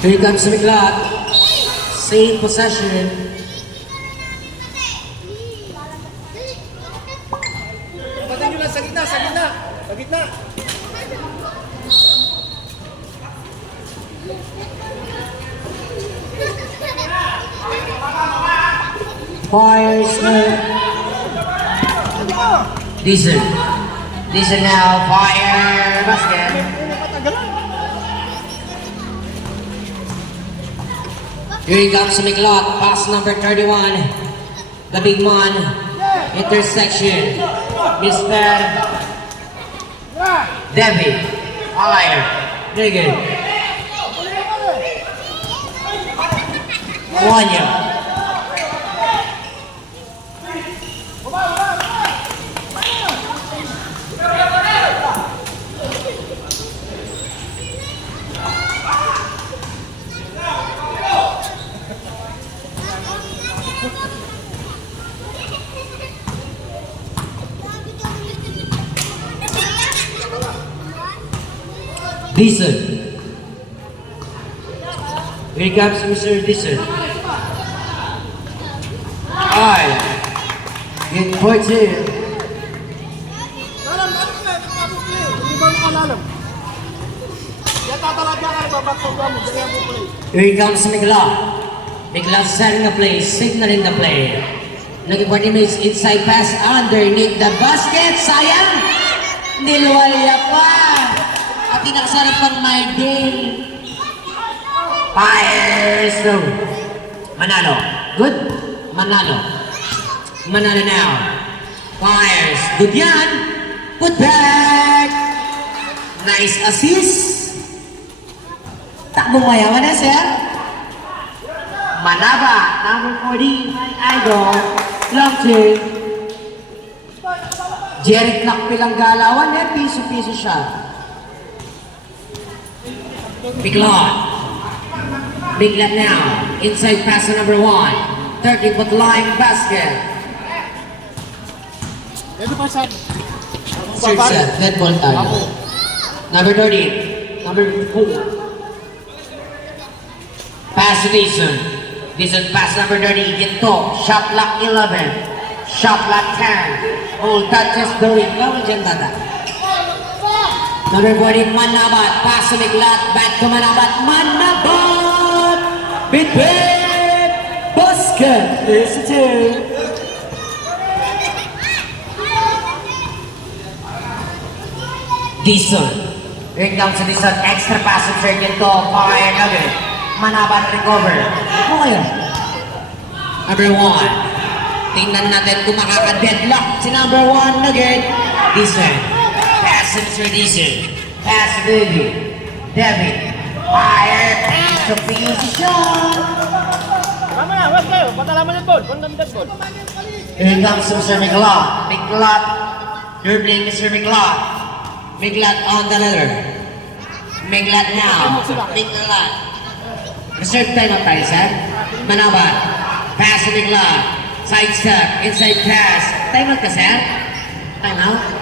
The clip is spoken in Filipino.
Here comes Miglat. Same possession. Pagdating nyo lang sa gitna, sa gitna. Sa gitna. Fires. Decent. Decent now. Fire. Basket. Here comes Miglat. Pass number 31. The big man. Intersection. Mr. David. Fire. Very good. Wanya. Diesel. Here comes Mr. Diesel. Ay. Good point here. Here comes Miglat. Miglat setting the play, signaling the play. Naging 20 minutes inside pass underneath the basket. Sayang! Nilwalya pa! At tinakasarap pang Mardin. Fires through. Manalo. Good. Manalo. Manalo now. Fires. Good yan. Put back. Nice assist. Takbong mayaman na, sir. Manaba. Number 40. My idol. Long two. Jerry Clark pilang galawan. Piso-piso siya. Miglat. Miglat now. Inside pass to number 1. 30-foot line basket. Third set. Dead ball tayo. Number 30. Number 4. Pass to Dixon. Dixon pass number 30. Ginto. Shot clock 11. Shot clock 10. All touches the ring. Lawin dyan tata. Number 40, Manabat. Pass to Miglat. Back to Manabat. Manabat! Between basket. There's a two. Dixon. Here comes Dixon. Extra pass to Sergento. Fire nugget. Manabat recover. Okay. Number 1. Tingnan natin kung makaka-deadlock si number 1 nugget. Dixon. Pass to Mr. Dixon. Pass to David. Fire. Piece of position. Tama na, wag kayo. Patalaman yung ball. Pandamdag ball. Here comes Mr. Miglat. Miglat. Dribbling Mr. Miglat. Miglat on the letter. Miglat now. Miglat. Reserve time up tayo, sir. Manabat. Pass to Miglat. Side step. Inside pass. Time out ka, sir. Time out.